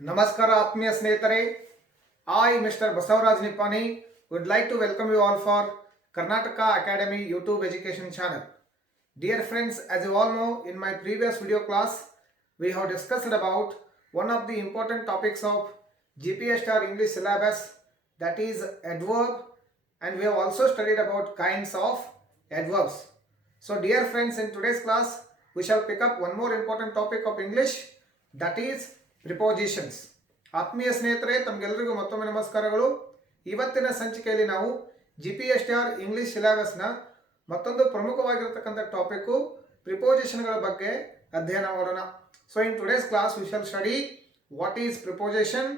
Namaskara Atmiya Snetare. I, Mr. Basavaraj Nipani, would like to welcome you all for Karnataka Academy YouTube education channel. Dear friends, as you all know, in my previous video class, we have discussed about one of the important topics of GPSR English syllabus, that is adverb, and we have also studied about kinds of adverbs. So dear friends, in today's class, we shall pick up one more important topic of English, that is prepositions. ಆತ್ಮೀಯ ಸ್ನೇಹಿತರೆ, ತಮಗೆಲ್ಲರಿಗೂ ಮತ್ತೊಮ್ಮೆ ನಮಸ್ಕಾರಗಳು. ಇವತ್ತಿನ ಸಂಚಿಕೆಯಲ್ಲಿ ನಾವು GPSR English ಸಿಲೆಬಸ್ನ ಮತ್ತೊಂದು ಪ್ರಮುಖವಾಗಿರತಕ್ಕಂಥ ಟಾಪಿಕ್ಕು ಪ್ರಿಪೋಸಿಷನ್ಗಳ ಬಗ್ಗೆ ಅಧ್ಯಯನ ಮಾಡೋಣ. So in today's class we shall study what is preposition,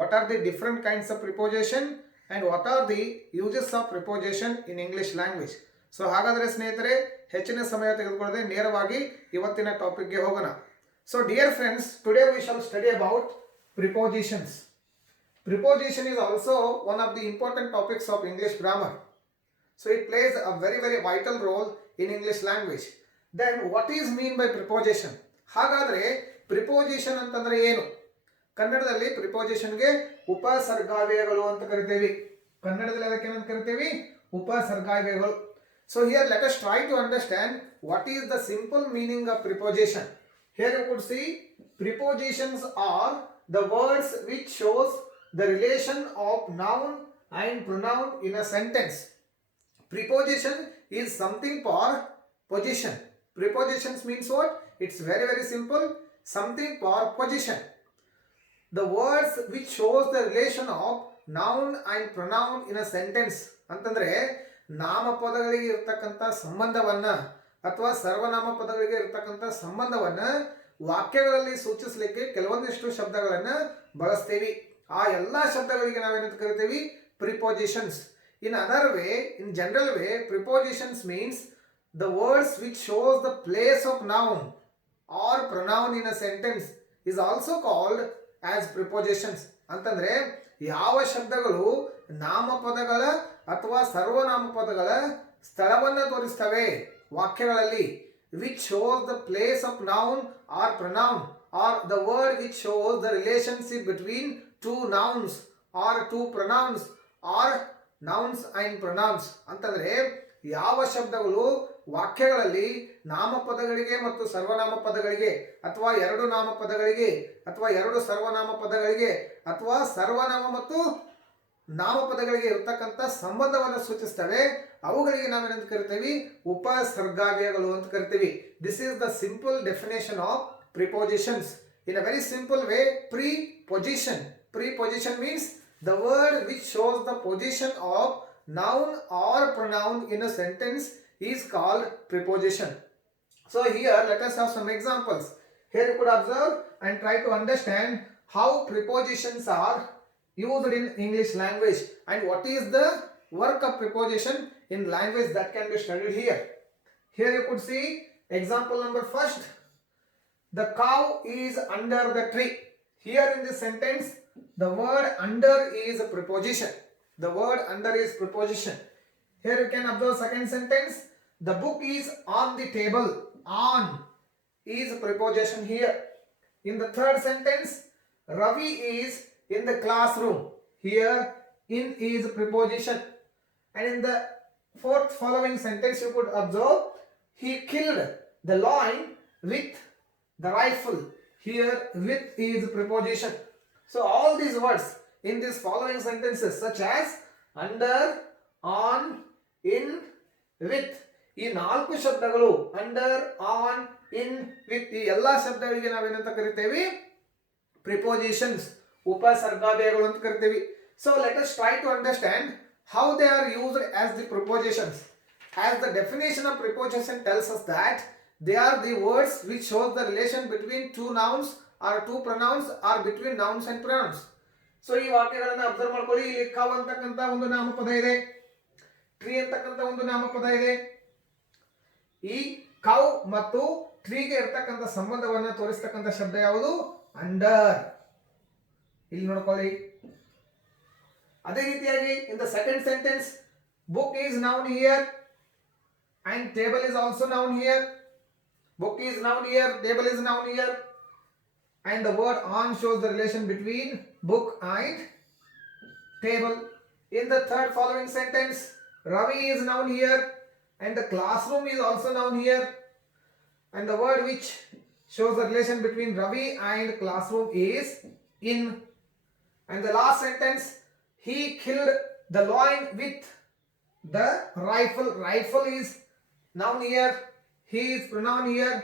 what are the different kinds of preposition and what are the uses of preposition in English language. So ಹಾಗಾದರೆ ಸ್ನೇಹಿತರೆ, ಹೆಚ್ಚಿನ ಸಮಯ ತೆಗೆದುಕೊಳ್ಳದೆ ನೇರವಾಗಿ ಇವತ್ತಿನ ಟಾಪಿಕ್ಗೆ ಹೋಗೋಣ. So dear friends, today we shall study about prepositions. Preposition is also one of the important topics of English grammar. So it plays a very vital role in English language. Then what is mean by preposition? ಹಾಗಾದರೆ ಪ್ರಿಪೋಸಿಷನ್ ಅಂತಂದ್ರೆ ಏನು? ಕನ್ನಡದಲ್ಲಿ ಪ್ರಿಪೋಸಿಷನ್ಗೆ ಉಪಸರ್ಗಾವ್ಯಯಗಳು ಅಂತ ಕರಿತೀವಿ. ಕನ್ನಡದಲ್ಲಿ ಅದಕ್ಕೆ ಏನಂತ ಕರಿತೀವಿ? ಉಪಸರ್ಗಾವ್ಯಯಗಳು. So here let us try to understand what is the simple meaning of preposition. Here you could see prepositions are the words which shows the relation of noun and pronoun in a sentence. Preposition is something for position. Prepositions means what? It's very simple. Something for position. The words which shows the relation of noun and pronoun in a sentence. ಅಂತಂದ್ರೆ ನಾಮಪದಗಳಿಗೆ ಇರತಕ್ಕಂಥ ಸಂಬಂಧವನ್ನ ಅಥವಾ ಸರ್ವನಾಮ ಪದಗಳಿಗೆ ಇರತಕ್ಕಂಥ ಸಂಬಂಧವನ್ನ ವಾಕ್ಯಗಳಲ್ಲಿ ಸೂಚಿಸಲಿಕ್ಕೆ ಕೆಲವೊಂದಿಷ್ಟು ಶಬ್ದಗಳನ್ನು ಬಳಸ್ತೀವಿ. ಆ ಎಲ್ಲ ಶಬ್ದಗಳಿಗೆ ನಾವೇನಂತ ಕರಿತೀವಿ? Prepositions. In other way, in general way, prepositions means the words which shows the place of noun R pronoun in a sentence is also called as prepositions. ಅಂತಂದ್ರೆ ಯಾವ ಶಬ್ದಗಳು ನಾಮಪದಗಳ ಅಥವಾ ಸರ್ವನಾಮ ಪದಗಳ ಸ್ಥಳವನ್ನು ತೋರಿಸ್ತವೆ ವಾಕ್ಯಗಳಲ್ಲಿ, which shows the place of noun or pronoun, or the word which shows the relationship between two nouns or two pronouns or nouns and pronouns. ಅಂತಂದ್ರೆ ಯಾವ ಶಬ್ದಗಳು ವಾಕ್ಯಗಳಲ್ಲಿ ನಾಮಪದಗಳಿಗೆ ಮತ್ತು ಸರ್ವನಾಮ ಪದಗಳಿಗೆ ಅಥವಾ ಎರಡು ನಾಮಪದಗಳಿಗೆ ಅಥವಾ ಎರಡು ಸರ್ವನಾಮ ಪದಗಳಿಗೆ ಅಥವಾ ಸರ್ವನಾಮ ಮತ್ತು ನಾಮಪದಗಳಿಗೆ ಇರತಕ್ಕಂಥ ಸಂಬಂಧವನ್ನು ಸೂಚಿಸ್ತವೆ, ಅವುಗಳಿಗೆ ನಾವೇನಂತ ಕರಿತೀವಿ? ಉಪಸರ್ಗಾವ್ಯಯಗಳು ಅಂತ ಕರಿತೀವಿ. This is the simple definition of prepositions. In a very simple way, preposition. Preposition means the word which shows the position of noun or pronoun in a sentence is called preposition. So here let us have some examples. Here you could observe and try to understand how prepositions are used in English language and what is the work of preposition in language that can be studied here. Here you could see example number first. The cow is under the tree. Here in this sentence, the word under is a preposition. The word under is preposition. Here you can observe second sentence. The book is on the table. On is a preposition here. In the third sentence, Ravi is in the classroom. Here in is a preposition. And in the fourth following sentence you could observe, he killed the lion with the rifle. Here with is a preposition. So all these words in these following sentences such as under, on, in, with, ಈ ನಾಲ್ಕು ಶಬ್ದಗಳು under, on, ಇನ್, ವಿತ್, ಈ ಎಲ್ಲ ಶಬ್ದಗಳಿಗೆ ನಾವೇನಂತ ಕರಿತೇವೆ? ಪ್ರಿಪೋಸಿಷನ್ಸ್, ಉಪಸರ್ಗಾವ್ಯಯಗಳು ಅಂತ ಕರಿತೀವಿ. So let us try to understand how they are used as the prepositions. As the definition of preposition tells us that they are the words which shows the relation between two nouns or two pronouns or between nouns and pronouns. So ಈ ವಾಕ್ಯಗಳನ್ನು ಅಬ್ಸರ್ವ್ ಮಾಡ್ಕೊಳ್ಳಿ. ಇಲ್ಲಿ ಕವ್ ಅಂತಕ್ಕಂಥ ಒಂದು ನಾಮಪದ ಇದೆ, ಟ್ರೀ ಅಂತಕ್ಕಂಥ ಒಂದು ನಾಮಪದ ಇದೆ. ಈ ಕವ್ ಮತ್ತು ಟ್ರೀಗೆ ಇರ್ತಕ್ಕಂಥ ಸಂಬಂಧವನ್ನು ತೋರಿಸ್ತಕ್ಕಂಥ ಶಬ್ದ ಯಾವುದು? ಅಂಡರ್. ಇಲ್ಲಿ ನೋಡ್ಕೊಳ್ಳಿ. ಅದೇ ರೀತಿಯಾಗಿ in the second sentence, book is noun here and table is also noun here. Book is noun here, table is noun here. and the word on shows the relation between book and table. In the third following sentence, Ravi is noun here and the classroom is also noun here, and the word which shows the relation between Ravi and classroom is in. And the last sentence, he killed the lion with the rifle. Rifle is noun here, he is pronoun here.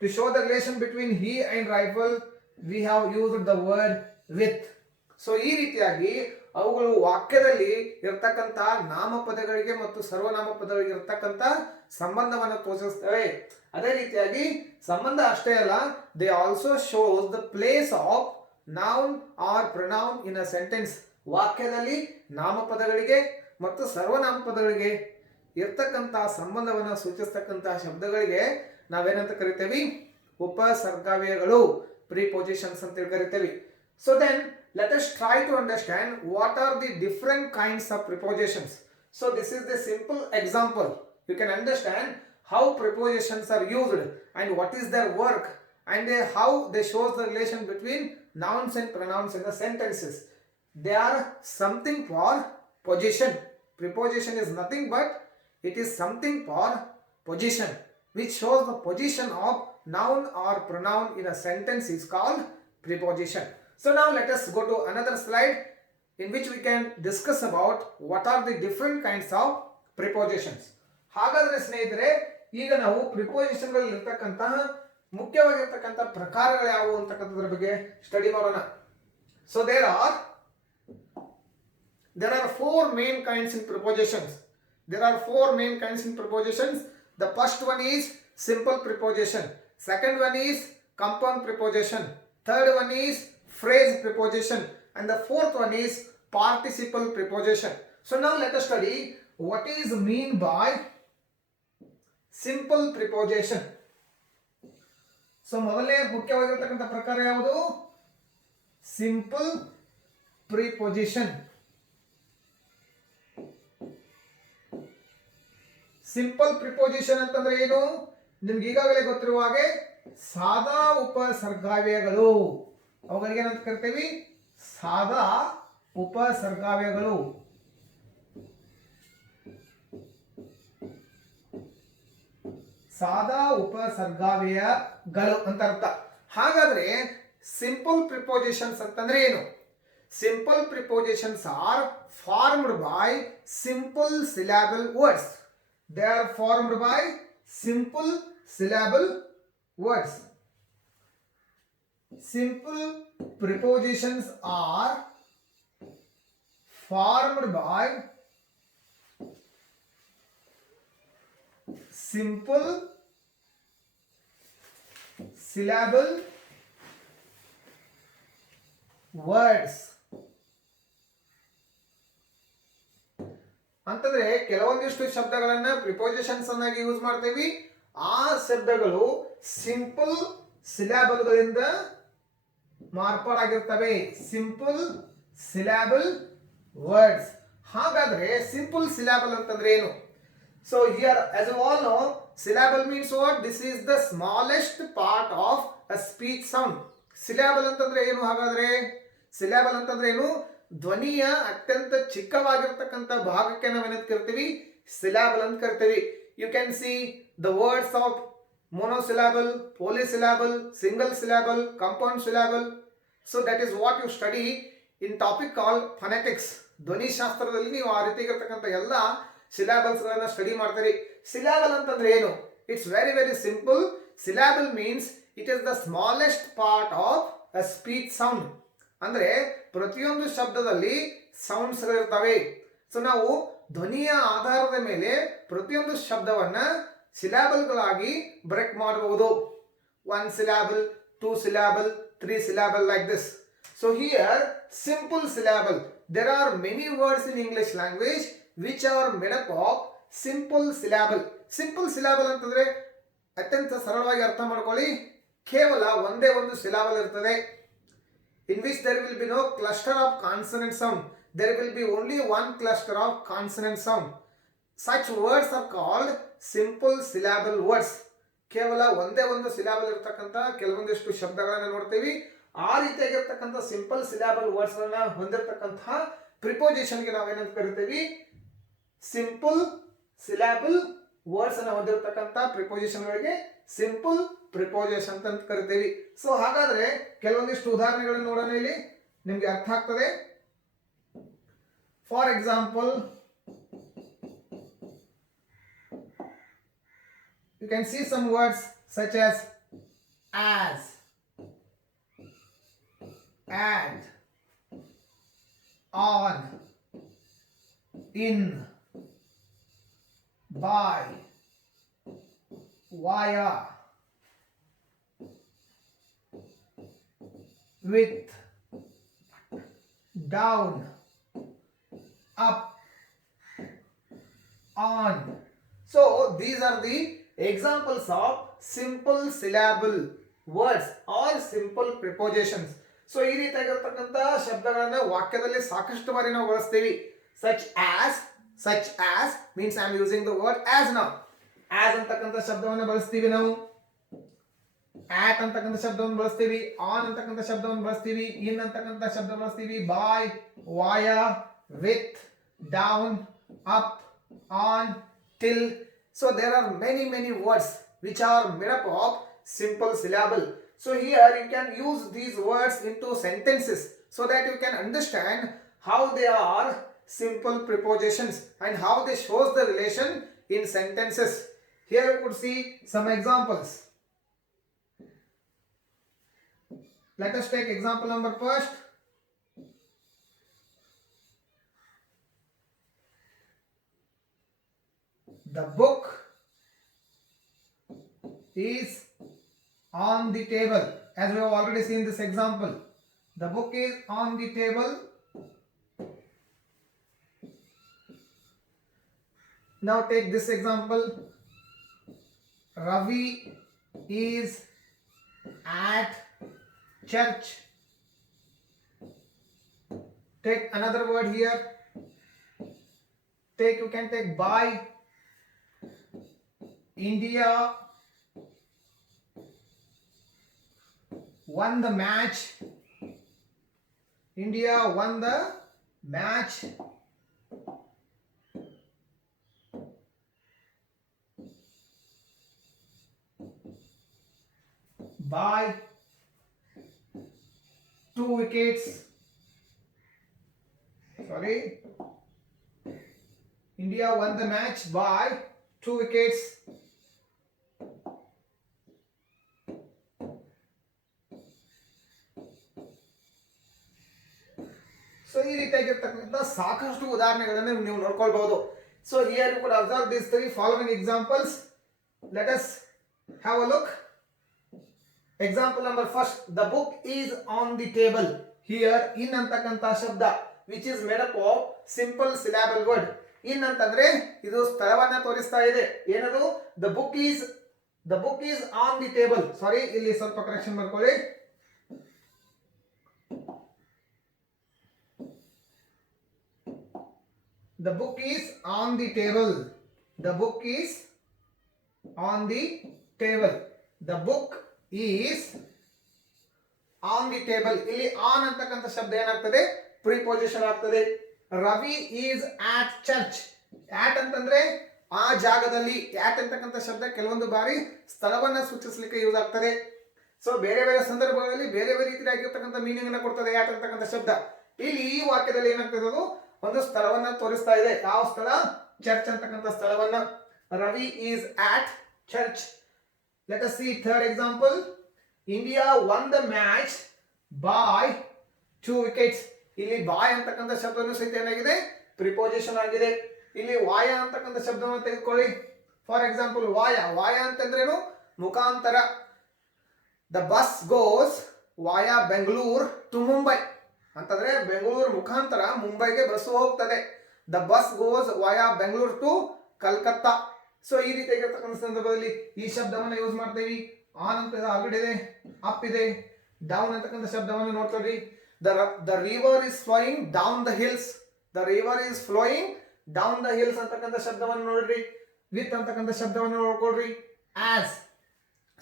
To show the relation between he and rifle, we have used the word with. So ಈ ರೀತಿಯಾಗಿ ಅವುಗಳು ವಾಕ್ಯದಲ್ಲಿ ಇರತಕ್ಕಂತ ನಾಮಪದಗಳಿಗೆ ಮತ್ತು ಸರ್ವನಾಮ ಪದಗಳಿಗೆ ಇರತಕ್ಕಂತ ಸಂಬಂಧವನ್ನು ತೋರಿಸ್ತವೆ. ಅದೇ ರೀತಿಯಾಗಿ ಸಂಬಂಧ ಅಷ್ಟೇ ಅಲ್ಲ, they also shows the place of noun R pronoun in a sentence. ವಾಕ್ಯದಲ್ಲಿ ನಾಮಪದಗಳಿಗೆ ಮತ್ತು ಸರ್ವನಾಮ ಪದಗಳಿಗೆ ಇರ್ತಕ್ಕಂಥ ಸಂಬಂಧವನ್ನು ಸೂಚಿಸ್ತಕ್ಕಂತಹ ಶಬ್ದಗಳಿಗೆ ನಾವೇನಂತ ಕರಿತೇವೆ? ಉಪಸರ್ಗಾವ್ಯಯಗಳು, ಪ್ರಿಪೊಸಿಷನ್ಸ್ ಅಂತ ಕರಿತೇವೆ. So then let us try to understand what are the different kinds of prepositions. So this is the simple example. You can understand how prepositions are used and what is their work and how they shows the relation between nouns and pronouns in the sentences. They are something for position. Preposition is nothing but it is something for position, which shows the position of noun or pronoun in a sentence is called preposition. So now let us go to another slide in which we can discuss about what are the different kinds of prepositions. ಹಾಗಾದರೆ ಸ್ನೇಹಿತರೆ, ಈಗ ನಾವು ಪ್ರಿಪೋಸಿಷನ್ ಗಳಲ್ಲಿ ಇರತಕ್ಕಂತಹ ಮುಖ್ಯವಾಗಿರತಕ್ಕಂತಹ ಪ್ರಕಾರಗಳು ಯಾವುವು ಅಂತಕ್ಕಂಥದ್ರ ಬಗ್ಗೆ ಸ್ಟಡಿ ಮಾಡೋಣ. So there are four main kinds in prepositions. There are four main kinds in prepositions. The first one is simple preposition. Second one is compound preposition. Third one is phrase preposition, and the fourth one is participle preposition. So now let us study what is mean by simple preposition. So ಮೊದಲನೇ ಮುಖ್ಯವಾಗಿರತಕ್ಕಂಥ ಪ್ರಕಾರ ಯಾವುದು? Simple preposition. Simple preposition ಅಂತಂದ್ರೆ ಏನು? ನಿಮ್ಗೆ ಈಗಾಗಲೇ ಗೊತ್ತಿರುವ ಹಾಗೆ ಸಾದಾ ಉಪಸರ್ಗಾವ್ಯಯಗಳು, ಅವುಗಳಿಗೆ ಏನಂತ ಕರಿತೀವಿ? ಸಾದಾ ಉಪಸರ್ಗಾವ್ಯಯಗಳು. ಸಾದಾ ಉಪಸರ್ಗಾವ್ಯಯಗಳು ಅಂತ ಅರ್ಥ. ಹಾಗಾದ್ರೆ ಸಿಂಪಲ್ ಪ್ರಿಪೊಸಿಷನ್ಸ್ ಅಂತಂದ್ರೆ ಏನು? ಸಿಂಪಲ್ ಪ್ರಿಪೊಸಿಷನ್ಸ್ R formed by simple syllable words. They are formed by simple syllable words. Simple prepositions are formed by simple syllable words. ಅಂತಂದ್ರೆ ಕೆಲವೊಂದಿಷ್ಟು ಶಬ್ದಗಳನ್ನ ಪ್ರಿಪೊಸಿಷನ್ಸ್ ಅನ್ನಾಗಿ ಯೂಸ್ ಮಾಡ್ತೀವಿ. ಆ ಶಬ್ದಗಳು ಸಿಂಪಲ್ ಸಿಲಾಬಲ್ಗಳಿಂದ ಮಾರ್ಪಾಡಾಗಿರ್ತವೆ. Simple syllable words. ಹಾಗಾದ್ರೆ ಸಿಂಪಲ್ ಸಿಲಾಬಲ್ ಅಂತಂದ್ರೆ ಏನು? So here as you all know, syllable means what? This is the smallest part of a speech sound. syllable ಅಂತಂದ್ರೆ ಏನು? ಹಾಗಾದ್ರೆ syllable ಅಂತಂದ್ರೆ ಏನು? ಧ್ವನಿಯ ಅತ್ಯಂತ ಚಿಕ್ಕವಾಗಿರ್ತಕ್ಕಂಥ ಭಾಗಕ್ಕೆ ನಾವೇನಂತ ಕರಿತೀವಿ? syllable ಅಂತ ಕರಿತೀವಿ. You can see the words of monosyllable, polysyllable, single syllable, compound syllable. So that is what you study in topic called phonetics. ಧ್ವನಿ ಶಾಸ್ತ್ರದಲ್ಲಿ ನೀವು ಆ ರೀತಿಯಾಗಿರ್ತಕ್ಕಂಥ ಎಲ್ಲ ಸಿಲಾಬಲ್ಸ್ ಗಳನ್ನ ಸ್ಟಡಿ ಮಾಡ್ತೀರಿ. ಸಿಲಾಬಲ್ ಅಂತಂದ್ರೆ ಏನು? It's very very simple. Syllable means it is the smallest part of a speech sound. ಅಂದ್ರೆ ಪ್ರತಿಯೊಂದು ಶಬ್ದದಲ್ಲಿ ಸೌಂಡ್ಸ್ ಗಳಿರ್ತವೆ. ಸೊ ನಾವು ಧ್ವನಿಯ ಆಧಾರದ ಮೇಲೆ ಪ್ರತಿಯೊಂದು ಶಬ್ದವನ್ನ ಸಿಲಾಬಲ್ಗಳಾಗಿ ಬ್ರೇಕ್ ಮಾಡಬಹುದು. 1 syllable, 2 syllable, 3 syllable like this. So here simple syllable. There are many words in English language which are made up of simple syllable. Simple syllable ಅಂತಂದ್ರೆ ಅತ್ಯಂತ ಸರಳವಾಗಿ ಅರ್ಥ ಮಾಡ್ಕೊಳ್ಳಿ. ಕೇವಲ ಒಂದೇ ಒಂದು syllable ಇರ್ತದೆ. In which there will be no cluster of consonant sound. There will be only one cluster of consonant sound. Such words are called simple syllable words. ಕೇವಲ ಒಂದೇ ಒಂದು ಸಿಲಾಬಲ್ ಇರತಕ್ಕಂತ ಕೆಲವೊಂದಿಷ್ಟು ಶಬ್ದಗಳನ್ನ ನೋಡ್ತೀವಿ. ಆ ರೀತಿಯಾಗಿರ್ತಕ್ಕಂಥ ಸಿಂಪಲ್ ಸಿಲಾಬಲ್ ವರ್ಡ್ಸ್ ಗಳನ್ನ ಹೊಂದಿರತಕ್ಕಂತಹ ಪ್ರಿಪೋಸಿಷನ್ ಗೆ ನಾವೇನಂತ ಕರಿತೀವಿ, ಸಿಂಪಲ್ ಸಿಲಾಬಲ್ ವರ್ಡ್ಸ್ ಅನ್ನ ಹೊಂದಿರತಕ್ಕಂಥ ಪ್ರಿಪೋಸಿಷನ್ ಗಳಿಗೆ ಸಿಂಪಲ್ ಪ್ರಿಪೋಸಿಷನ್ ಅಂತ ಕರಿತೀವಿ. ಸೊ ಹಾಗಾದ್ರೆ ಕೆಲವೊಂದಿಷ್ಟು ಉದಾಹರಣೆಗಳನ್ನು ನೋಡೋಣ, ಇಲ್ಲಿ ನಿಮ್ಗೆ ಅರ್ಥ ಆಗ್ತದೆ. For example, you can see some words such as and, on, in, by, via, with, down, up, on. So these are the examples of simple syllable words or simple prepositions. So ಈ ರೀತಿಯಾಗಿರ್ತಕ್ಕಂಥ ಶಬ್ದಗಳನ್ನ ವಾಕ್ಯದಲ್ಲಿ ಸಾಕಷ್ಟು ಬಾರಿ ನಾವು ಬಳಸ್ತೀವಿ. such as means I am using the word as now. as ಅಂತಕ್ಕಂಥ ಶಬ್ದವನ್ನು ಬಳಸ್ತೀವಿ ನಾವು. at ಅಂತಕ್ಕಂಥ ಶಬ್ದವನ್ನು ಬಳಸ್ತೀವಿ. on ಅಂತಕ್ಕಂಥ ಶಬ್ದವನ್ನು ಬಳಸ್ತೀವಿ. in ಅಂತಕ್ಕಂಥ ಶಬ್ದ ಬಳಸ್ತೀವಿ. by, via, with, down, up, on, till. So there are many words which are made up of simple syllable. So here you can use these words into sentences so that you can understand how they are simple prepositions and how they shows the relation in sentences. Here you could see some examples. Let us take example number first. The book is on the table. As we have already seen this example, the book is on the table. Now take this example. Ravi is at church. Take another word here. You can take by. India won the match. India won the match. By 2 wickets. Sorry. India won the match by 2 wickets. So ಈ ರೀತಿಯಾಗಿರ್ತಕ್ಕಂಥ ಸಾಕಷ್ಟು ಉದಾಹರಣೆಗಳನ್ನು ನೀವು ನೋಡ್ಕೊಳ್ಬಹುದು. So here you could observe this 3 following examples. Let us have a look. Example number first, the book is on the table. Here in ಅಂತಕ್ಕಂಥ ಶಬ್ದ which is made up of simple syllable word. In ಅಂತಂದ್ರೆ ಇದು ಸ್ಥಳವನ್ನ ತೋರಿಸ್ತಾ ಇದೆ. ಏನದು? The book is on the table. Sorry, ಇಲ್ಲಿ ಸ್ವಲ್ಪ ಕರೆಕ್ಷನ್ ಮಾಡ್ಕೊಳ್ಳಿ. The book is on the table. The book is on the table. The book is on the table. ಇಲ್ಲಿ ಆನ್ ಅಂತಕ್ಕಂಥ ಶಬ್ದ ಏನಾಗ್ತದೆ? ಪ್ರಿಪೋಸಿಷನ್ ಆಗ್ತದೆ. Ravi is at church. At ಅಂತಂದ್ರೆ ಆ ಜಾಗದಲ್ಲಿ. ಆಟ್ ಅಂತಕ್ಕಂಥ ಶಬ್ದ ಕೆಲವೊಂದು ಬಾರಿ ಸ್ಥಳವನ್ನ ಸೂಚಿಸಲಿಕ್ಕೆ ಯೂಸ್ ಆಗ್ತದೆ. ಸೊ ಬೇರೆ ಬೇರೆ ಸಂದರ್ಭಗಳಲ್ಲಿ ಬೇರೆ ಬೇರೆ ರೀತಿಯಾಗಿರ್ತಕ್ಕಂಥ ಮೀನಿಂಗ್ ಅನ್ನ ಕೊಡ್ತದೆ ಆಟ್ ಅಂತಕ್ಕಂಥ ಶಬ್ದ. ಇಲ್ಲಿ ಈ ವಾಕ್ಯದಲ್ಲಿ ಏನಾಗ್ತದೆ? ಅದು ಒಂದು ಸ್ಥಳವನ್ನ ತೋರಿಸ್ತಾ ಇದೆ. ಯಾವ ಸ್ಥಳ? ಚರ್ಚ್ ಅಂತಕ್ಕಂಥ ಸ್ಥಳವನ್ನ. Ravi is at church. Let us see third example. India won the match by 2 wickets. ಇಲ್ಲಿ ಬಾಯ್ ಅಂತಕ್ಕಂಥ ಶಬ್ದವನ್ನು ಸಹಿತ ಏನಾಗಿದೆ? ಪ್ರಿಪೋಸಿಷನ್ ಆಗಿದೆ. ಇಲ್ಲಿ ವಾಯ ಅಂತಕ್ಕಂಥ ಶಬ್ದವನ್ನು ತೆಗೆದುಕೊಳ್ಳಿ. ಫಾರ್ ಎಕ್ಸಾಂಪಲ್, ವಾಯ ಅಂತಂದ್ರೇನು? ಮುಖಾಂತರ. The bus goes via Bengaluru to Mumbai. ಅಂತಂದ್ರೆ ಬೆಂಗಳೂರು ಮುಖಾಂತರ ಮುಂಬೈಗೆ ಬಸ್ ಹೋಗ್ತದೆ. The bus goes via Bengaluru to Calcutta. So ಈ ರೀತಿಯಾಗಿರ್ತಕ್ಕಂಥ ಸಂದರ್ಭದಲ್ಲಿ ಈ ಶಬ್ದವನ್ನ ಯೂಸ್ ಮಾಡ್ತೀವಿ. ಆನ್ ಅಂತ ಆಲ್ರೆಡಿ ಇದೆ, ಅಪ್ ಇದೆ, ಡೌನ್ ಅಂತಕ್ಕಂಥ ಶಬ್ದವನ್ನು ನೋಡ್ತೀವಿ. The river is flowing down the hills. The river is flowing down the hills ಅಂತಕ್ಕಂಥ ಶಬ್ದವನ್ನು ನೋಡ್ರಿ. ವಿತ್ ಅಂತಕ್ಕಂಥ ಶಬ್ದವನ್ನು ನೋಡ್ಕೊಳ್ರಿ. ಆಸ್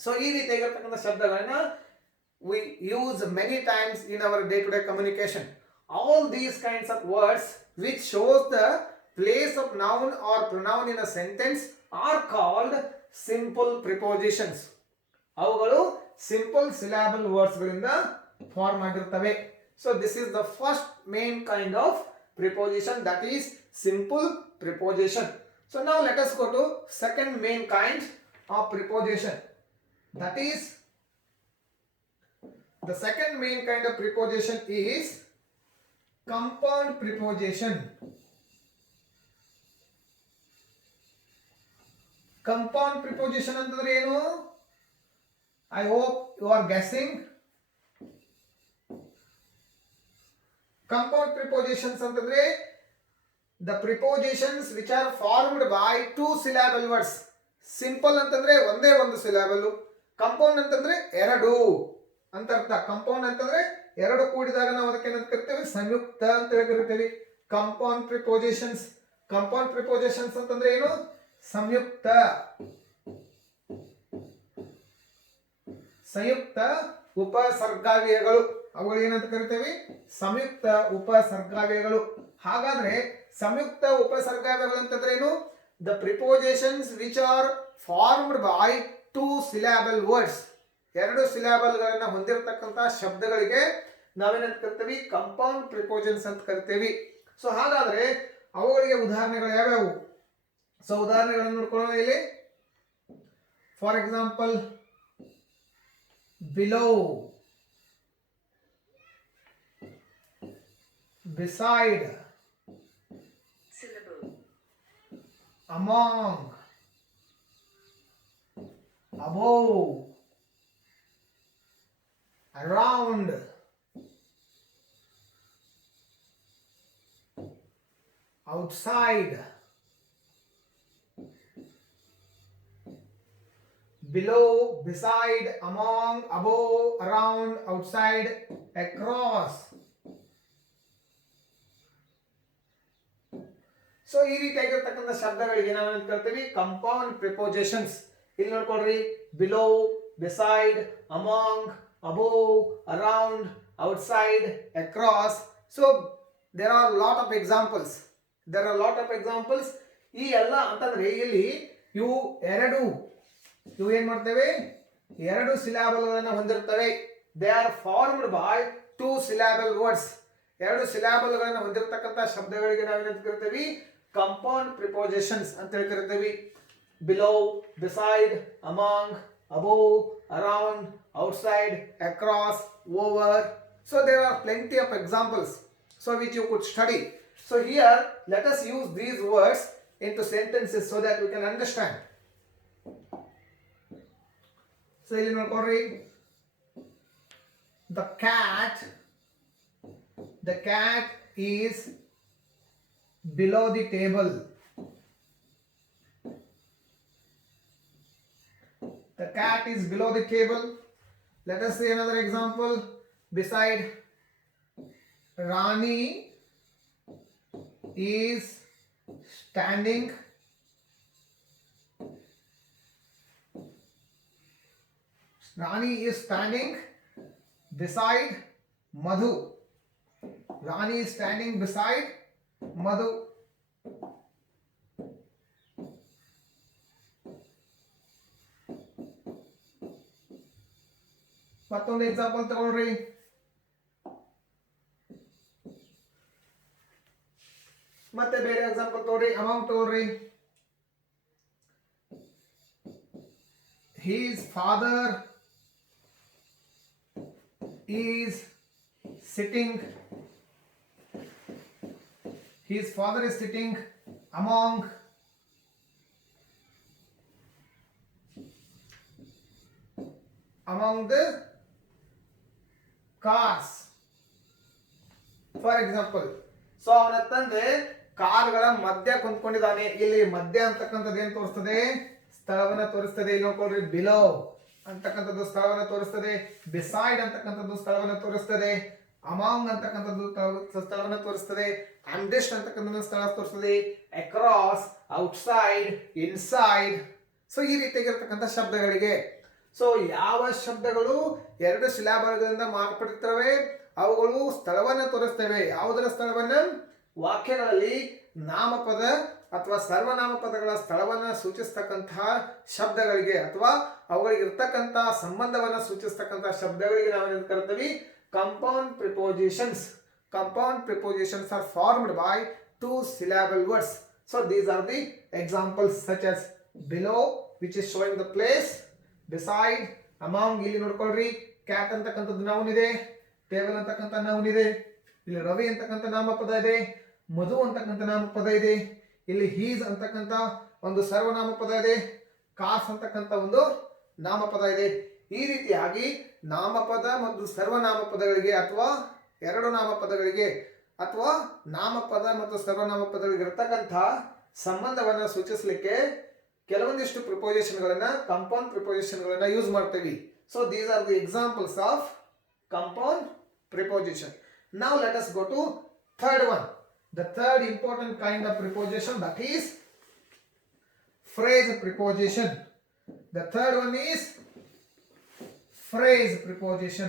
ಸೊ ಈ ರೀತಿಯಾಗಿರ್ತಕ್ಕಂಥ ಶಬ್ದಗಳನ್ನ we use many times in our day-to-day communication. All these kinds of words which shows the place of noun or pronoun in a sentence are called simple prepositions. ಅವುಗಳು ಸಿಂಪಲ್ ಸಿಲಾಬಲ್ ವರ್ಡ್ಸ್ ಗಳಿಂದ ಫಾರ್ಮ್ ಆಗಿರುತ್ತವೆ. So this is the first main kind of preposition, that is simple preposition. So ನಾವು let us go to second main kind of preposition, that is the second main kind of preposition is compound preposition. Compound preposition ಅಂತಂದ್ರೆ ಏನು? I hope you are guessing. Compound prepositions ಅಂತಂದ್ರೆ the prepositions which are formed by two syllable words. Simple ಅಂತಂದ್ರೆ ಒಂದೇ ಒಂದು syllable, compound ಅಂತಂದ್ರೆ ಎರಡು ಅಂತ ಅರ್ಥ. ಕಂಪೌಂಡ್ ಅಂತಂದ್ರೆ ಎರಡು ಕೂಡಿದಾಗ ನಾವು ಅದಕ್ಕೆ ಏನಂತ ಕರಿತೇವೆ? ಸಂಯುಕ್ತ ಅಂತ ಕರಿತೇವೆ. Compound prepositions. ಕಂಪೌಂಡ್ ಪ್ರಿಪೋಸಿಷನ್ಸ್ ಅಂತಂದ್ರೆ ಏನು? ಸಂಯುಕ್ತ ಸಂಯುಕ್ತ ಉಪಸರ್ಗಾವ್ಯಯಗಳು. ಅವುಗಳು ಏನಂತ ಕರಿತೇವೆ? ಸಂಯುಕ್ತ ಉಪಸರ್ಗಾವ್ಯಯಗಳು. ಹಾಗಾದ್ರೆ ಸಂಯುಕ್ತ ಉಪಸರ್ಗಾವ್ಯಯಗಳು ಅಂತಂದ್ರೆ ಏನು? The prepositions which are formed by two syllable words. ಎರಡು ಸಿಲಾಬಲ್ಗಳನ್ನ ಹೊಂದಿರತಕ್ಕಂತಹ ಶಬ್ದಗಳಿಗೆ ನಾವೇನಂತ ಕರಿತೇವೆ? ಕಂಪೌಂಡ್ ಪ್ರಿಪೋಸಿಷನ್ಸ್ ಅಂತ ಕರಿತೇವೆ. ಸೊ ಹಾಗಾದ್ರೆ ಅವುಗಳಿಗೆ ಉದಾಹರಣೆಗಳು ಯಾವ್ಯಾವು? ಸೊ ಉದಾಹರಣೆಗಳನ್ನು ನೋಡ್ಕೊಳ್ಳೋಣ ಇಲ್ಲಿ. For example, below, beside, syllable, among, above, around, outside, below, beside, among, above, around, outside, across. So ಈ ರೀತಿಯಾಗಿರ್ತಕ್ಕಂಥ ಶಬ್ದಗಳಿಗೆ ನಾವೇನು ಕರಿತೀವಿ? Compound prepositions. ಇಲ್ಲಿ ನೋಡ್ಕೊಳ್ರಿ, below, beside, among, above, around, outside, across. So there are lot of examples. ಈ ಎಲ್ಲ ಅಂತಂದ್ರೆ ಇಲ್ಲಿ ಇವು ಏನ್ ಮಾಡ್ತೇವೆ? ಎರಡು ಸಿಲಾಬಲ್ಗಳನ್ನು ಹೊಂದಿರ್ತವೆ. They are formed by two syllable words. ಎರಡು ಸಿಲಾಬಲ್ಗಳನ್ನು ಹೊಂದಿರತಕ್ಕಂಥ ಶಬ್ದಗಳಿಗೆ ನಾವೇನಂತ ಕರಿತೀವಿ? ಕಂಪೌಂಡ್ ಪ್ರಿಪೋಸಿಷನ್ಸ್ ಅಂತ ಹೇಳಿ ಕರಿತೀವಿ. Below, beside, among, above, around, outside, across, over. So there are plenty of examples so which you could study. So here let us use these words into sentences so that we can understand. So ಇಲ್ಲಿ ನೋಡ್ಕೊಳ್ರಿ, the cat is below the table. The cat is below the table. Let us see another example. Beside, Rani is standing beside Madhu. Rani is standing beside Madhu. ಮತ್ತೊಂದು ಎಕ್ಸಾಂಪಲ್ ತಗೊಳ್ರಿ. ಮತ್ತೆ ಬೇರೆ ಎಕ್ಸಾಂಪಲ್ ತಗೊಳ್ರಿ. ಅಮೌಂಟ್ ತಗೊಳ್ರಿ. His father is sitting among the cars. For example, so ಅವನ ತಂದೆ ಕಾರ್ಗಳ ಮಧ್ಯ ಕುಂತ್ಕೊಂಡಿದ್ದಾನೆ. ಇಲ್ಲಿ ಮಧ್ಯ ಅಂತಕ್ಕಂಥದ್ದು ಏನ್ ತೋರಿಸ್ತದೆ? ಸ್ಥಳವನ್ನ ತೋರಿಸ್ತದೆ. ಇಲ್ಲಿ ನೋಡ್ಕೊಳ್ರಿ, ಬಿಲೋ ಅಂತಕ್ಕಂಥದ್ದು ಸ್ಥಳವನ್ನ ತೋರಿಸ್ತದೆ, ಬಿಸೈಡ್ ಅಂತಕ್ಕಂಥದ್ದು ಸ್ಥಳವನ್ನ ತೋರಿಸ್ತದೆ, ಅಮಾಂಗ್ ಅಂತಕ್ಕಂಥದ್ದು ಸ್ಥಳವನ್ನ ತೋರಿಸ್ತದೆ, ಅಂಡಿಸ್ಟ್ ಅಂತಕ್ಕಂಥದ್ದು ಸ್ಥಳ ತೋರಿಸ್ತದೆ, ಅಕ್ರಾಸ್, ಔಟ್ಸೈಡ್, ಇನ್ಸೈಡ್. ಸೊ ಈ ರೀತಿಯಾಗಿರ್ತಕ್ಕಂಥ ಶಬ್ದಗಳಿಗೆ ಸೊ ಯಾವ ಶಬ್ದಗಳು ಎರಡು ಸಿಲಾಬಲ್ಗಳಿಂದ ಮಾರ್ಪಡುತ್ತವೆ ಅವುಗಳು ಸ್ಥಳವನ್ನು ತೋರಿಸ್ತವೆ. ಯಾವುದರ ಸ್ಥಳವನ್ನ? ವಾಕ್ಯಗಳಲ್ಲಿ ನಾಮಪದ ಅಥವಾ ಸರ್ವನಾಮ ಪದಗಳ ಸ್ಥಳವನ್ನು ಸೂಚಿಸ್ತಕ್ಕಂತಹ ಶಬ್ದಗಳಿಗೆ ಅಥವಾ ಅವುಗಳಿಗೆ ಇರ್ತಕ್ಕಂತಹ ಸಂಬಂಧವನ್ನು ಸೂಚಿಸ್ತಕ್ಕಂತಹ ಶಬ್ದಗಳಿಗೆ ನಾವೇನು ಕರಿತೀವಿ? Compound prepositions. Compound prepositions are formed by two syllable words. So these are the examples such as below, which is showing the place, beside, among. ಇಲ್ಲಿ ನೋಡ್ಕೊಳ್ರಿ, cat ಅಂತಕ್ಕಂಥದ್ದು ನೌನ್ ಇದೆ, ಟೇಬಲ್ ಅಂತಕ್ಕಂಥ ನೌನ್ ಇದೆ, ಇಲ್ಲಿ ರವಿ ಅಂತಕ್ಕಂಥ ನಾಮಪದ ಇದೆ, ಮಧು ಅಂತಕ್ಕಂಥ ನಾಮಪದ ಇದೆ, ಇಲ್ಲಿ ಹೀಸ್ ಅಂತಕ್ಕಂಥ ಒಂದು ಸರ್ವನಾಮಪದ ಇದೆ, ಕಾರ್ಸ್ ಅಂತಕ್ಕಂಥ ಒಂದು ನಾಮಪದ ಇದೆ. ಈ ರೀತಿಯಾಗಿ ನಾಮಪದ ಮತ್ತು ಸರ್ವನಾಮಪದಗಳಿಗೆ ಅಥವಾ ಎರಡು ನಾಮಪದಗಳಿಗೆ ಅಥವಾ ನಾಮಪದ ಮತ್ತು ಸರ್ವನಾಮಪದಗಳಿಗೆ ಇರತಕ್ಕಂಥ ಸಂಬಂಧವನ್ನು ಸೂಚಿಸಲಿಕ್ಕೆ ಕೆಲವೊಂದಿಷ್ಟು ಪ್ರಿಪೋಸಿಷನ್ಗಳನ್ನ ಕಂಪೌಂಡ್ ಪ್ರಿಪೋಸಿಷನ್ಗಳನ್ನ ಯೂಸ್ ಮಾಡ್ತೀವಿ. So these are the examples of compound preposition. Now let us go to third one. The third important kind of preposition, that is phrase preposition. The third one is phrase preposition.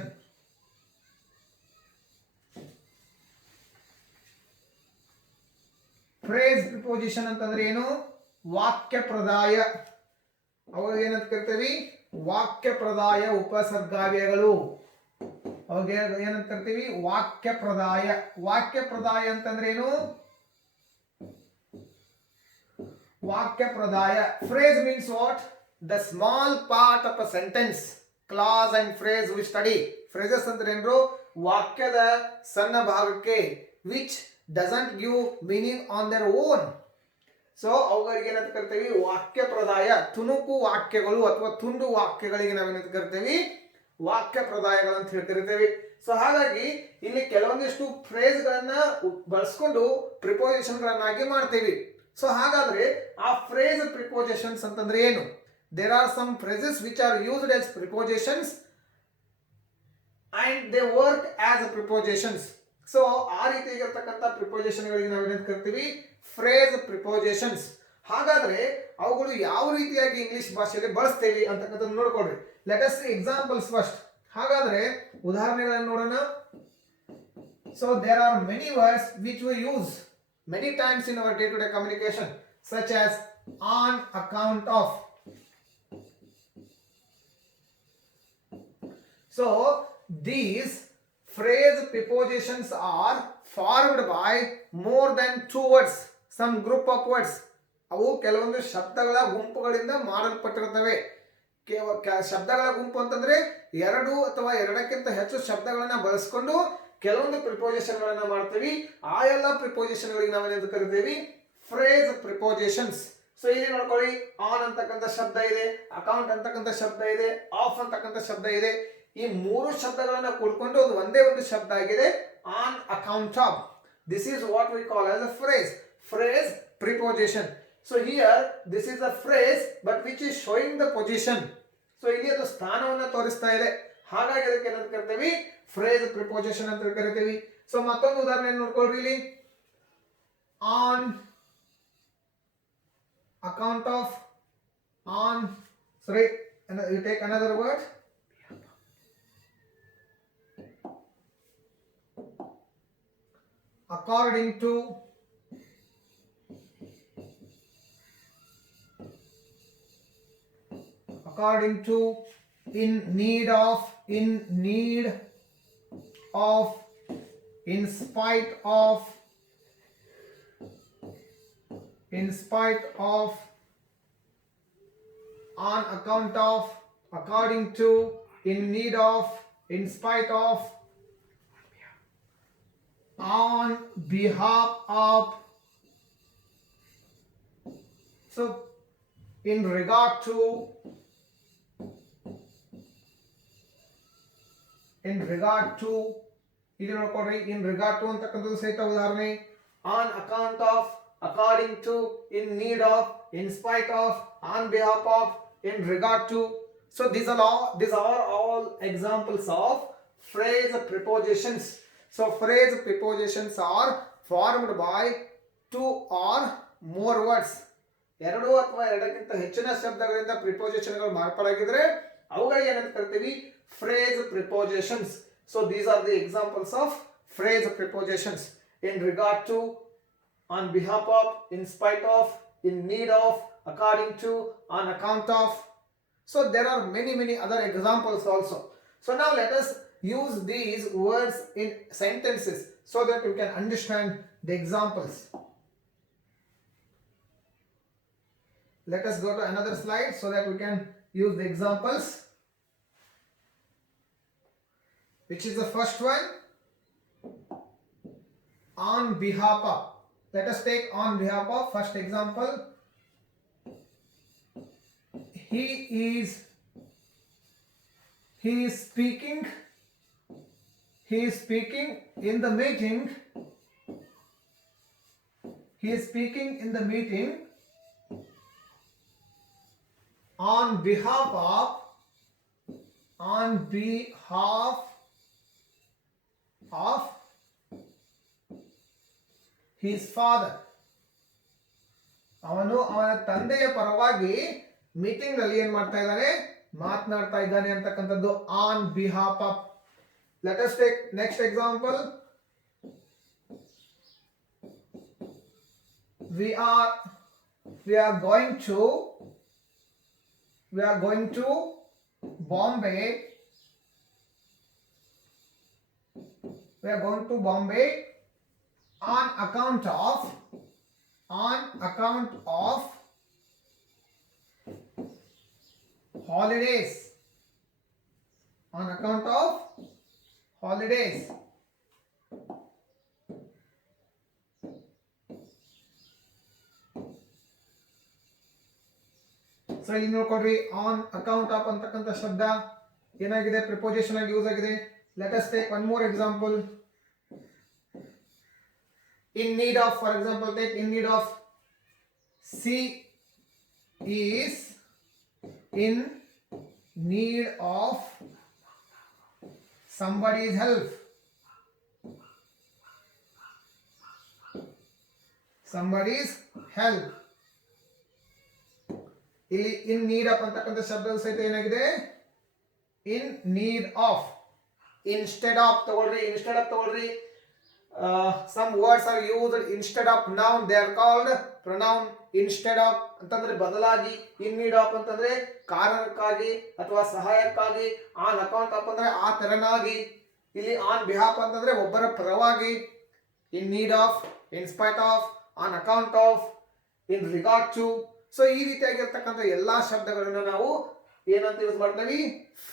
Phrase preposition ಅಂತಂದ್ರೆ ಏನು? ವಾಕ್ಯ ಪ್ರದಾಯ. ಅವಾಗ ಏನಂತ ಕರಿತೀವಿ? ವಾಕ್ಯ ಪ್ರದಾಯ ಉಪಸರ್ಗಾವ್ಯಗಳು. ಅವಾಗ ಏನಂತ ಕರಿತೀವಿ? ವಾಕ್ಯ ಪ್ರದಾಯ. ವಾಕ್ಯ ಪ್ರದಾಯ ಅಂತಂದ್ರೆ ಏನು? ವಾಕ್ಯ ಪ್ರದಾಯ. Phrase means what? The small part of a sentence, clause and phrase we study. Phrases ಅಂದ್ರೆ ಏನು? ವಾಕ್ಯದ ಸಣ್ಣ ಭಾಗಕ್ಕೆ which doesn't give meaning on their own. So ಅವುಗಳಿಗೆ ಏನಂತ ಕರಿತೀವಿ? ವಾಕ್ಯ ಪ್ರದಾಯ. ತುಣುಕು ವಾಕ್ಯಗಳು ಅಥವಾ ತುಂಡು ವಾಕ್ಯಗಳಿಗೆ ನಾವೇನಂತ ಕರಿತೀವಿ? ವಾಕ್ಯ ಪ್ರದಾಯಗಳು ಅಂತ ಹೇಳಿ ಕರಿತೀವಿ. ಸೊ ಹಾಗಾಗಿ ಇಲ್ಲಿ ಕೆಲವೊಂದಿಷ್ಟು ಫ್ರೇಸ್ ಗಳನ್ನ ಬಳಸ್ಕೊಂಡು ಪ್ರಿಪೋಸಿಷನ್ ಗಳನ್ನಾಗಿ ಮಾಡ್ತೀವಿ. ಸೊ ಹಾಗಾದ್ರೆ ಆ ಫ್ರೇಸ್ ಪ್ರಿಪೋಸಿಷನ್ಸ್ ಅಂತಂದ್ರೆ ಏನು? There are some phrases which are used as prepositions and they work as prepositions. So ಆ ರೀತಿಯಾಗಿರ್ತಕ್ಕಂಥ ಪ್ರಿಪೋಸಿಷನ್ಗಳಿಗೆ ನಾವು ಏನಂತ ಕರಿತೀವಿ? Phrase prepositions. ಹಾಗಾದ್ರೆ ಅವುಗಳು ಯಾವ ರೀತಿಯಾಗಿ ಇಂಗ್ಲಿಷ್ ಭಾಷೆಯಲ್ಲಿ ಬಳಸ್ತೇವೆ ಅಂತಕ್ಕಂಥದ್ದು ನೋಡ್ಕೊಳ್ರಿ. Let us see examples first. ಹಾಗಾದ್ರೆ ಉದಾಹರಣೆಗಳನ್ನು ನೋಡೋಣ. So there are many words which we use many times in our day to day communication such as on account of. So these phrase prepositions are formed by more than two words, some group of words. ಅವು ಕೆಲವೊಂದು ಶಬ್ದಗಳ ಗುಂಪುಗಳಿಂದ ಮಾಡಲ್ಪಟ್ಟಿರುತ್ತವೆ. ಶಬ್ದಗಳ ಗುಂಪು ಅಂತಂದ್ರೆ ಎರಡು ಅಥವಾ ಎರಡಕ್ಕಿಂತ ಹೆಚ್ಚು ಶಬ್ದಗಳನ್ನ ಬಳಸಿಕೊಂಡು ಕೆಲವೊಂದು ಪ್ರಿಪೋಸಿಷನ್ಗಳನ್ನ ಮಾಡ್ತೀವಿ. ಆ ಎಲ್ಲ ಪ್ರಿಪೋಸಿಷನ್ಗಳಿಗೆ ನಾವೇನೆಂದು ಕರಿತೀವಿ? Phrase prepositions. ಸೊ ಇಲ್ಲಿ ನೋಡ್ಕೊಳ್ಳಿ, ಆನ್ ಅಂತಕ್ಕಂಥ ಶಬ್ದ ಇದೆ, ಅಕೌಂಟ್ ಅಂತಕ್ಕಂಥ ಶಬ್ದ ಇದೆ, ಆಫ್ ಅಂತಕ್ಕಂಥ ಶಬ್ದ ಇದೆ. ಈ ಮೂರು ಶಬ್ದಗಳನ್ನ ಕೂಡಿಕೊಂಡು ಅದು ಒಂದೇ ಒಂದು ಶಬ್ದ ಆಗಿದೆ, on account of. This is what we call as a phrase. Phrase preposition. So here this is a phrase but which is showing the position. So ಇಲ್ಲಿ ಅದು ಸ್ಥಾನವನ್ನು ತೋರಿಸ್ತಾ ಇದೆ. ಹಾಗಾಗಿ ಅದಕ್ಕೆ ಏನಂತ ಕರಿತೀವಿ? ಫ್ರೇಸ್ ಪ್ರಿಪೋಸಿಷನ್ ಅಂತ ಕರಿತೀವಿ. ಸೊ ಮತ್ತೊಂದು ಉದಾಹರಣೆ ನೋಡ್ಕೊಳ್ರಿ ಇಲ್ಲಿ. On account of, on, sorry, you take another word. According to, according to, in need of, in need of, in spite of, in spite of, on account of, according to, in need of, in spite of, on behalf of. So in regard to, in regard to, ಇದು ನೋಡ್ಕೊಳ್ರಿ, in regard to ಅಂತಕ್ಕಂಥದ್ದು ಸಹಿತ ಉದಾಹರಣೆ. on account of, according to, in need of, in spite of, on behalf of, in regard to. So these are all examples of phrase prepositions. So phrase prepositions are formed by two or more words. ಎರಡು ಅಥವಾ ಎರಡಕ್ಕಿಂತ ಹೆಚ್ಚಿನ ಶಬ್ದಗಳಿಂದ ಪ್ರಿಪೋಸಿಷನ್ಗಳು ಮಾರ್ಪಾಡಾಗಿದ್ರೆ ಅವುಗಳಿಗೆ ಏನಂತ ಕರಿತೀವಿ phrase prepositions. So these are the examples of phrase prepositions in regard to, on behalf of, in spite of, in need of, according to, on account of. So there are many other examples also. So now let us use these words in sentences so that you can understand the examples. Let us go to another slide so that we can use the examples. Which is the first one? On behalf of. Let us take on behalf of. First example. He is speaking in the meeting. He is speaking in the meeting on behalf of his father. ಅವನು ಅವನ ತಂದೆಯ ಪರವಾಗಿ ಮೀಟಿಂಗ್ ನಲ್ಲಿ ಏನ್ ಮಾಡ್ತಾ ಇದ್ದಾನೆ, ಮಾತನಾಡ್ತಾ ಇದ್ದಾನೆ ಅಂತಕ್ಕಂಥದ್ದು on behalf of. Let us take next example. we are going to Bombay. We are going to Bombay on account of holidays. On account of holidays. So ಇಲ್ಲಿ ನೋಡ್ಕೊಡ್ರಿ, ಆನ್ ಅಕೌಂಟ್ ಆಫ್ ಅಂತಕ್ಕಂಥ ಶಬ್ದ ಏನಾಗಿದೆ, ಪ್ರಿಪೋಸಿಷನ್ ಆಗಿ ಯೂಸ್ ಆಗಿದೆ. Let us take one more example. in need of, for example, take in need of. She is in need of somebody's help. Somebody's help. ಇಲ್ಲಿ ಇನ್ need of ಅಂತಕ್ಕಂಥ ಶಬ್ದ ಸಹಿತ ಏನಾಗಿದೆ, ಇನ್ ನೀಡ್ ಆಫ್. ಇನ್ಸ್ಟೆಡ್ ಆಫ್ ತಗೊಳ್ರಿ. Some words are used instead of noun. They are called pronoun. Instead of ಅಂತಂದ್ರೆ ಬದಲಾಗಿ, in need of ಅಂತಂದ್ರೆ ಕಾರಣಕ್ಕಾಗಿ ಅಥವಾ ಸಹಾಯಕ್ಕಾಗಿ, on account of ಅಂದ್ರೆ ಆ ತೆರನಾಗಿ, ಇಲ್ಲಿ on behalf ಅಂತಂದ್ರೆ ಒಬ್ಬರ ಪರವಾಗಿ, in need of, in spite of, on account of, in regard to. So ಈ ರೀತಿಯಾಗಿರ್ತಕ್ಕಂಥ ಎಲ್ಲಾ ಶಬ್ದಗಳನ್ನು ನಾವು ಏನಂತ ಯೂಸ್ ಮಾಡ್ತೀವಿ,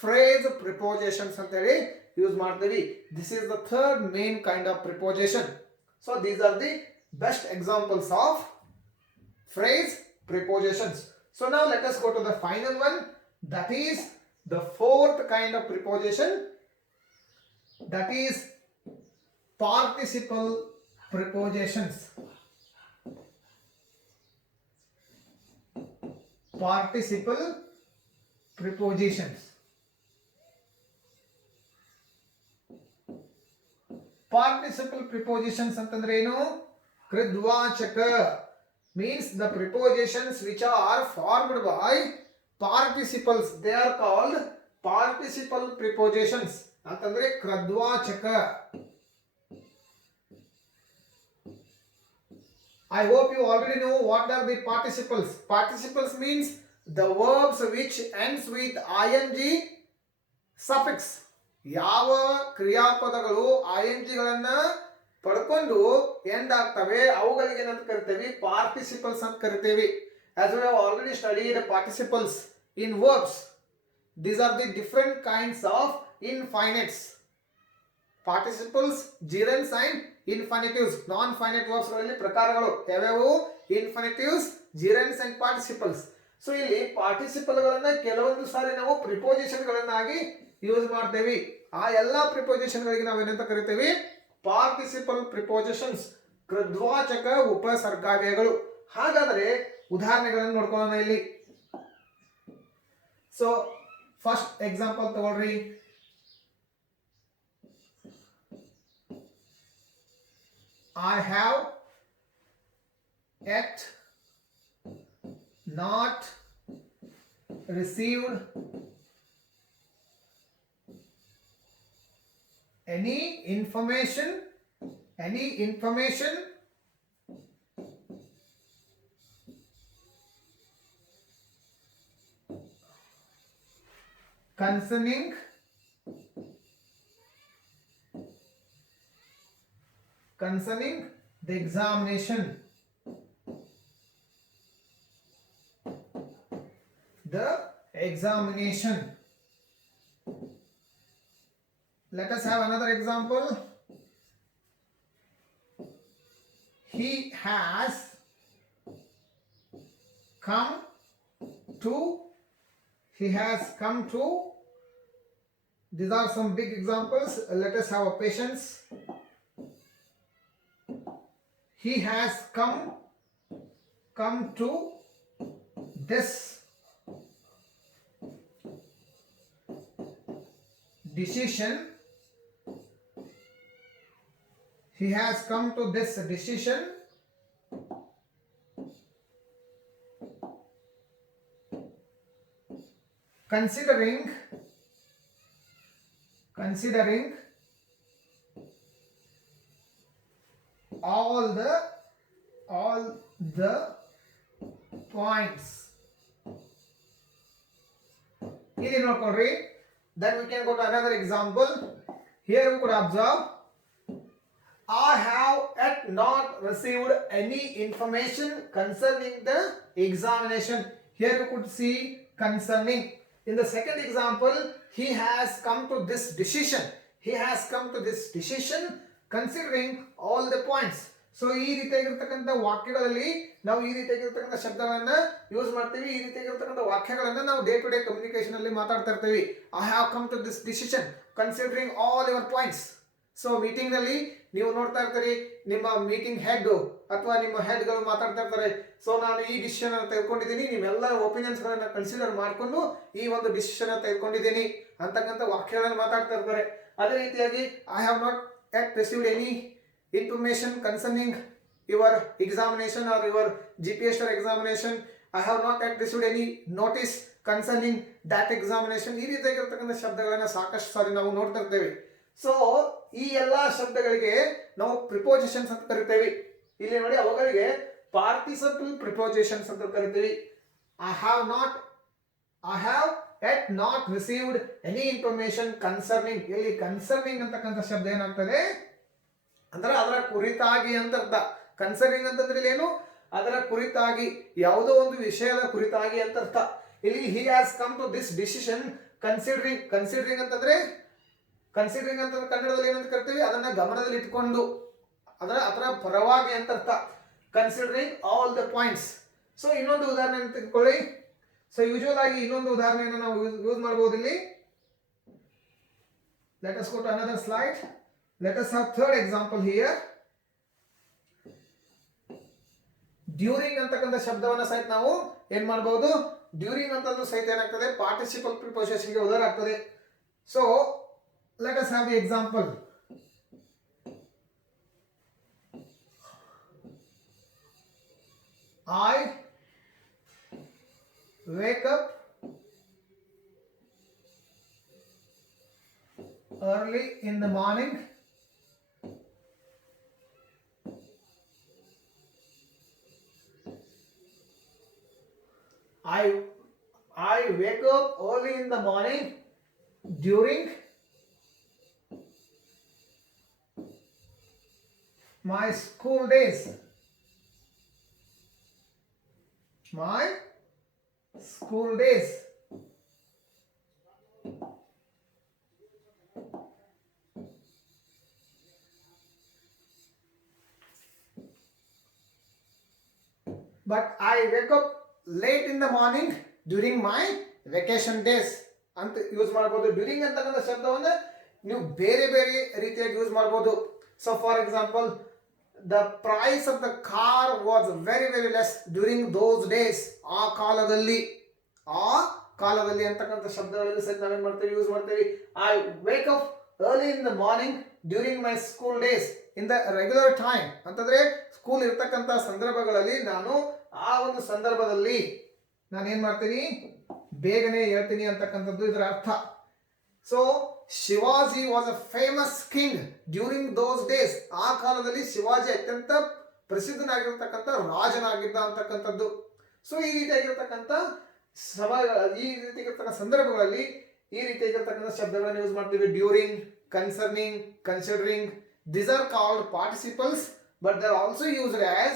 ಫ್ರೇಸ್ ಪ್ರಿಪೋಸಿಷನ್ಸ್ ಅಂತ ಹೇಳಿ ಯೂಸ್ ಮಾಡ್ತೀವಿ. This is the third main kind of preposition. So these are the best examples of phrase prepositions. So now let us go to the final one, that is the fourth kind of preposition, that is participle prepositions. Participle prepositions. Participle prepositions ಅಂತಂದ್ರೆ ಏನು, ಕೃದ್ವಾಚಕ means the prepositions which are formed by participles, they are called participle prepositions. ಅಂತಂದ್ರೆ ಕೃದ್ವಾಚಕ. I hope you already know what are the participles. Participles means the verbs which ends with ing suffix. ಯಾವ ಕ್ರಿಯಾಪದಗಳು ing ಗಳನ್ನ ಪಡ್ಕೊಂಡು ಎಂಡ್ ಆಗ್ತವೆ ಅವುಗಳಿಗೆ ಏನಂತ ಕರಿತೀವಿ, ಪಾರ್ಟಿಸಿಪಲ್ಸ್ ಅಂತ ಕರಿತೀವಿ. As we have already studied participles in verbs, these are the different kinds of infinites. Participles, gerunds and infinities. Non finite verbs ಗಳಲ್ಲಿ ಪ್ರಕಾರಗಳು ಯಾವ್ಯಾವು, ಇನ್ಫಿನಿಟಿವ್ಸ್, gerunds and participles. ಸೊ ಇಲ್ಲಿ ಪಾರ್ಟಿಸಿಪಲ್ ಗಳನ್ನ ಕೆಲವೊಂದು ಸಾರಿ ನಾವು ಪ್ರಿಪೋಸಿಷನ್ ಗಳನ್ನಾಗಿ ಯೂಸ್ ಮಾಡ್ತೇವೆ. ಆ ಎಲ್ಲಾ ಪ್ರಿಪೋಸಿಷನ್ ಗಳಿಗೆ ನಾವು ಏನಂತ ಕರಿತೇವೆ, ಪಾರ್ಟಿಸಿಪಲ್ ಪ್ರಿಪೋಸಿಷನ್ಸ್, ಕೃದ್ವಾಚಕ ಉಪಸರ್ಗಾವ್ಯಗಳು. ಹಾಗಾದ್ರೆ ಉದಾಹರಣೆಗಳನ್ನು ನೋಡ್ಕೊಳ್ಳೋಣ ಇಲ್ಲಿ. ಸೊ ಫಸ್ಟ್ ಎಕ್ಸಾಂಪಲ್ ತಗೊಳ್ರಿ. I have yet not received any information concerning the examination. Let us have another example. He has come to. These are some big examples. Let us have a patience. He has come to this decision. He has come to this decision considering all the points. ಇಲ್ಲಿ ನೋಡ್ಕೊಳ್ರಿ. Then we can go to another example. Here we could observe, I have yet not received any information concerning the examination. Here you could see concerning. In the second example, he has come to this decision. Considering all the points. So ಈ ರೀತಿಯಾಗಿರ್ತಕ್ಕಂಥ ವಾಕ್ಯಗಳಲ್ಲಿ ನಾವು ಈ ರೀತಿಯಾಗಿರ್ತಕ್ಕಂಥ ಶಬ್ದಗಳನ್ನ ಯೂಸ್ ಮಾಡ್ತೀವಿ. ಈ ರೀತಿಯಾಗಿರ್ತಕ್ಕಂಥ ವಾಕ್ಯಗಳನ್ನ ನಾವು ಡೇ ಟು ಡೇ ಕಮ್ಯುನಿಕೇಶನ್ ಅಲ್ಲಿ ಮಾತಾಡ್ತಾ ಇರ್ತೀವಿ. I have come to this decision considering all your points. So meeting ನಲ್ಲಿ ನೀವು ನೋಡ್ತಾ ಇರ್ತೀರಿ, ನಿಮ್ಮ ಮೀಟಿಂಗ್ ಹೆಡ್ ಅಥವಾ ನಿಮ್ಮ ಹೆಡ್ಗಳು ಮಾತಾಡ್ತಾ ಇರ್ತಾರೆ. ಸೊ ನಾನು ಈ ಡಿಸಿಷನ್ ಅನ್ನು ತೆಗೆದುಕೊಂಡಿದ್ದೀನಿ, ನಿಮ್ಮೆಲ್ಲರ ಒಪಿನಿಯನ್ಸ್ ಗಳನ್ನ ಕನ್ಸಿಡರ್ ಮಾಡಿಕೊಂಡು ಈ ಒಂದು ಡಿಸಿಷನ್ ಅನ್ನು ತೆಗೆದುಕೊಂಡಿದ್ದೀನಿ ಅಂತಕ್ಕಂಥ ವಾಕ್ಯಗಳನ್ನು ಮಾತಾಡ್ತಾ ಇರ್ತಾರೆ. ಅದೇ ರೀತಿಯಾಗಿ I have not yet received any information concerning your examination or your GPS or examination. I have not yet received any notice concerning that examination. ಈ ರೀತಿಯಾಗಿರ್ತಕ್ಕಂಥ ಶಬ್ದಗಳನ್ನ ಸಾಕಷ್ಟು ಸಾರಿ ನಾವು ನೋಡ್ತಾ ಇರ್ತೇವೆ. ಸೊ ಈ ಎಲ್ಲಾ ಶಬ್ದಗಳಿಗೆ ನಾವು ಪ್ರಿಪೋಸಿಷನ್ಸ್ ಅಂತ ಕರಿತೇವೆ. ಇಲ್ಲಿ ನೋಡಿ, ಅವುಗಳಿಗೆ ಪಾರ್ಟಿಸಿಪಲ್ ಪ್ರಿಪೋಸಿಷನ್ಸ್ ಅಂತ ಕರಿತೀವಿ. I have yet not received any information concerning. ಇಲ್ಲಿ ಕನ್ಸರ್ನಿಂಗ್ ಅಂತಕ್ಕಂಥ ಶಬ್ದ ಏನಾಗ್ತದೆ ಅಂದ್ರೆ ಅದರ ಕುರಿತಾಗಿ ಅಂತ ಅರ್ಥ. ಕನ್ಸರ್ನಿಂಗ್ ಅಂತಂದ್ರೆ ಏನು? ಅದರ ಕುರಿತಾಗಿ, ಯಾವುದೋ ಒಂದು ವಿಷಯದ ಕುರಿತಾಗಿ ಅಂತ ಅರ್ಥ. ಇಲ್ಲಿ he has come to this decision considering ಅಂತಂದ್ರೆ ಕನ್ನಡದಲ್ಲಿ ಏನಂತ ಕರಿತೀವಿ, ಅದನ್ನ ಗಮನದಲ್ಲಿ ಇಟ್ಕೊಂಡು, ಅದರ ಪರವಾಗಿ ಅಂತ ಅರ್ಥ. Considering all the points. So ಇನ್ನೊಂದು ಉದಾಹರಣೆ ತೆಗೆದುಕೊಳ್ಳಿ. ಸೊ ಯೂಶುವಲ್ ಆಗಿ ಇನ್ನೊಂದು ಉದಾಹರಣೆಯನ್ನು ನಾವು ಯೂಸ್ ಮಾಡಬಹುದು ಇಲ್ಲಿ. Let us go to another slide. Let us have third example here. During ಅಂತಕ್ಕಂಥ ಶಬ್ದವನ್ನ ಸಹಿತ ನಾವು ಏನ್ ಮಾಡಬಹುದು, ಡ್ಯೂರಿಂಗ್ ಅಂತಂದ್ರೂ ಸಹಿತ ಏನಾಗ್ತದೆ, ಪಾರ್ಟಿಸಿಪಲ್ ಪ್ರಿಪೋಸಿಷನ್ ಗೆ ಉದಾಹರಣೆ ಆಗ್ತದೆ. So let us have the example. I wake up early in the morning. I wake up early in the morning during my school days. But I wake up late in the morning during my vacation days ಅಂತ ಯೂಸ್ ಮಾಡಬಹುದು. ಡ್ಯೂರಿಂಗ್ ಅಂತಕ್ಕಂಥ ಶಬ್ದವನ್ನ ನೀವು ಬೇರೆ ಬೇರೆ ರೀತಿಯಾಗಿ ಯೂಸ್ ಮಾಡಬಹುದು. So for example, the price of the car was very very less during those days. ಆ ಕಾಲದಲ್ಲಿ ಅಂತಕ್ಕಂಥ ಶಬ್ದಗಳಲ್ಲಿ ಸಹಿತ ನಾವೇನ್ ಮಾಡ್ತೀವಿ, ಯೂಸ್ ಮಾಡ್ತೀವಿ. I wake up early in the morning during my school days. In the regular time ಅಂತಂದ್ರೆ ಸ್ಕೂಲ್ ಇರ್ತಕ್ಕಂಥ ಸಂದರ್ಭಗಳಲ್ಲಿ ನಾನು ಆ ಒಂದು ಸಂದರ್ಭದಲ್ಲಿ ನಾನು ಏನ್ ಮಾಡ್ತೀನಿ, ಬೇಗನೆ ಹೇಳ್ತೀನಿ ಅಂತಕ್ಕಂಥದ್ದು ಇದರ ಅರ್ಥ. ಸೊ Shivaji was a famous king during those days. ಆ ಕಾಲದಲ್ಲಿ ಶಿವಾಜಿ ಅತ್ಯಂತ ಪ್ರಸಿದ್ಧನಾಗಿರ್ತಕ್ಕಂಥ ರಾಜನಾಗಿದ್ದ ಅಂತಕ್ಕಂಥದ್ದು. ಸೊ ಈ ರೀತಿಯಾಗಿರ್ತಕ್ಕಂಥ ಈ ರೀತಿಯಾಗಿರ್ತಕ್ಕಂಥ ಸಂದರ್ಭಗಳಲ್ಲಿ ಈ ರೀತಿಯಾಗಿರ್ತಕ್ಕಂಥ ಶಬ್ದಗಳನ್ನು ಯೂಸ್ ಮಾಡ್ತೀವಿ. During, concerning, considering, these are called participles, but they are also used as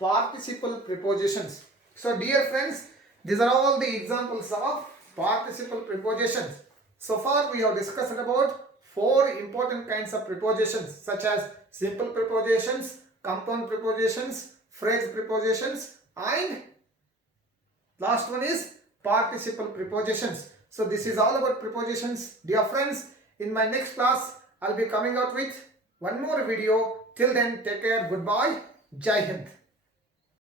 participle prepositions. So dear friends, these are all the examples of participle prepositions. So far we have discussed about 4 important kinds of prepositions, such as simple prepositions, compound prepositions, phrase prepositions, and last one is participle prepositions. So this is all about prepositions. Dear friends, in my next class I'll be coming out with one more video. Till then, take care. Goodbye. Jai Hind.